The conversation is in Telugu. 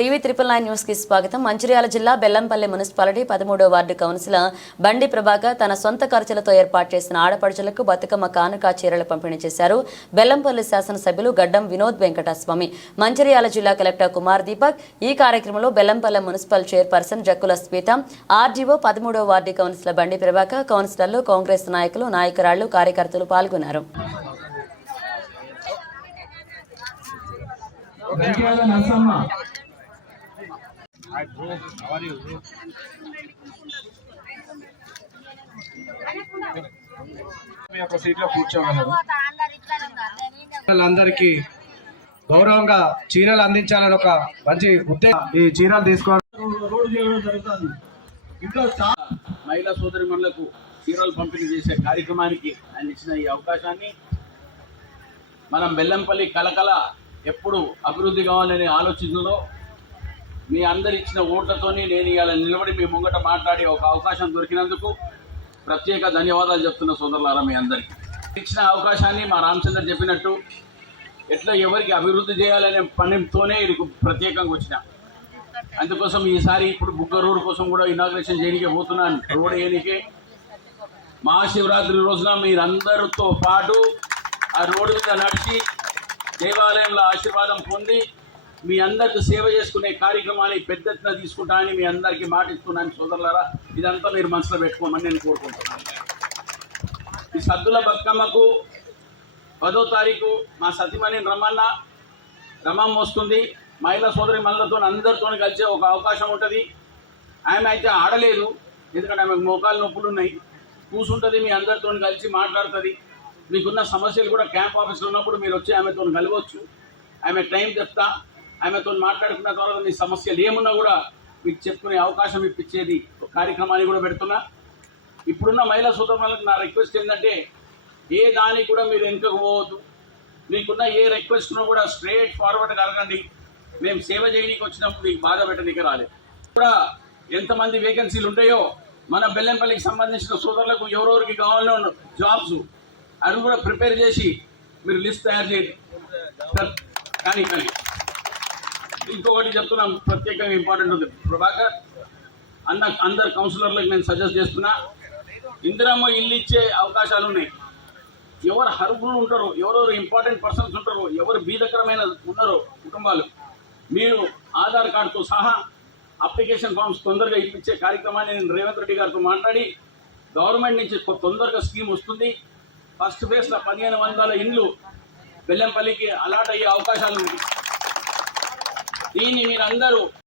టీవీ త్రిపుల్ నైన్ న్యూస్కి స్వాగతం. మంచిర్యాల జిల్లా బెల్లంపల్లి మున్సిపాలిటీ పదమూడో వార్డు కౌన్సిలర్ బండి ప్రభాకర్ తన సొంత ఖర్చులతో ఏర్పాటు చేసిన ఆడపడుచులకు బతుకమ్మ కానుక చీరలు పంపిణీ చేశారు. బెల్లంపల్లి శాసనసభ్యులు గడ్డం వినోద్ వెంకటస్వామి మంచిర్యాల జిల్లా కలెక్టర్ కుమార్ దీపక్ ఈ కార్యక్రమంలో Bellampalli municipal chairperson Jakkula Smitha RDO పదమూడో వార్డు కౌన్సిలర్ బండి ప్రభాకర్ కౌన్సిలర్లు కాంగ్రెస్ నాయకులు నాయకురాళ్ళు కార్యకర్తలు పాల్గొన్నారు. వెంకయ్య నరసమ్మ. మీ యొక్క సీట్లో కూర్చోగలరు వాళ్ళందరికీ గౌరవంగా చీరలు అందించాలని ఒక మంచి ఉద్దేశం. ఈ చీరలు తీసుకోవడం రోడ్డు చేయడం జరుగుతుంది ఇంట్లో మహిళా సోదరిమణులకు చీరలు పంపిణీ చేసే కార్యక్రమానికి ఆయన ఇచ్చిన ఈ అవకాశాన్ని మనం బెల్లంపల్లి కలకల ఎప్పుడు అభివృద్ధి కావాలనే ఆలోచనలో మీ అందరు ఇచ్చిన ఓట్లతోనే నేను ఇవాళ నిలబడి మీ ముంగట మాట్లాడే ఒక అవకాశం దొరికినందుకు ప్రత్యేక ధన్యవాదాలు చెప్తున్న సోదరులారా మీ అందరికీ. ఇచ్చిన అవకాశాన్ని మా రామచంద్ర చెప్పినట్టు ఎట్లా ఎవరికి అభివృద్ధి చేయాలనే పనితోనే ఇది ప్రత్యేకంగా వచ్చిన. అందుకోసం ఈసారి ఇప్పుడు బుగ్గ రోడ్డు కోసం కూడా ఇనాగ్రేషన్ చేయడానికి పోతున్నాను. రోడ్ వేయనికే. మహాశివరాత్రి రోజున మీరందరితో పాటు ఆ రోడ్డు మీద నడిచి దేవాలయంలో ఆశీర్వాదం పొంది మీ అందరికి సేవ చేసుకునే కార్యక్రమాన్ని పెద్ద ఎత్తున తీసుకుంటానని మీ అందరికీ మాట ఇస్తున్నాను సోదరులారా. ఇదంతా మీరు మనసులో పెట్టుకోమని నేను కోరుకుంటున్నాను. ఈ సద్దుల బతుకమ్మకు పదో తారీఖు మా సతీమణి రమన్న రమం వస్తుంది. మహిళా సోదరి మహిళలతో అందరితో కలిసే ఒక అవకాశం ఉంటుంది. ఆమె అయితే ఆడలేదు ఎందుకంటే ఆమెకు మోకాలు నొప్పులు ఉన్నాయి. కూర్చుంటుంది మీ అందరితో కలిసి మాట్లాడుతుంది. మీకున్న సమస్యలు కూడా క్యాంప్ ఆఫీస్లో ఉన్నప్పుడు మీరు వచ్చి ఆమెతో కలవచ్చు. ఆమె టైం చెప్తా. ఆమెతో మాట్లాడుకున్న తర్వాత మీ సమస్యలు ఏమున్నా కూడా మీకు చెప్పుకునే అవకాశం ఇప్పించేది ఒక కార్యక్రమాన్ని కూడా పెడుతున్నా. ఇప్పుడున్న మహిళా సోదరులకు నా రిక్వెస్ట్ ఏంటంటే ఏ దానికి కూడా మీరు వెనుకకు పోవద్దు. మీకున్న ఏ రిక్వెస్ట్ కూడా స్ట్రేట్ ఫార్వర్డ్ అడగండి. మేము సేవ చేయడానికి వచ్చినప్పుడు మీకు బాధ పెట్టడానికి రాలేదు. కూడా ఎంతమంది వేకెన్సీలు ఉంటాయో మన బెల్లంపల్లికి సంబంధించిన సోదరులకు ఎవరెవరికి కావాలో జాబ్స్ అవి కూడా ప్రిపేర్ చేసి మీరు లిస్ట్ తయారు చేయండి. కానీ కానీ. ఇంకొకటి చెప్తున్నాను ప్రత్యేకంగా ఇంపార్టెంట్ ఉంది. ప్రభాకర్ అన్న అందరు కౌన్సిలర్లకు నేను సజెస్ట్ చేస్తున్నా ఇందిరమ్మ ఇల్లు ఇచ్చే అవకాశాలు ఉన్నాయి. ఎవరు హర్బులు ఉంటారో ఎవరెవరు ఇంపార్టెంట్ పర్సన్స్ ఉంటారో ఎవరు బీదకరమైన ఉన్నారో కుటుంబాలు మీరు ఆధార్ కార్డుతో సహా అప్లికేషన్ ఫామ్స్ తొందరగా ఇప్పించే కార్యక్రమాన్ని నేను రేవంత్ రెడ్డి గారితో మాట్లాడి గవర్నమెంట్ నుంచి కొ- తొందరగా స్కీమ్ వస్తుంది. ఫస్ట్ ఫేజ్లో పదిహేను వందల ఇండ్లు బెల్లంపల్లికి అలాట్ అయ్యే అవకాశాలు ఉన్నాయి. దీన్ని మీరందరూ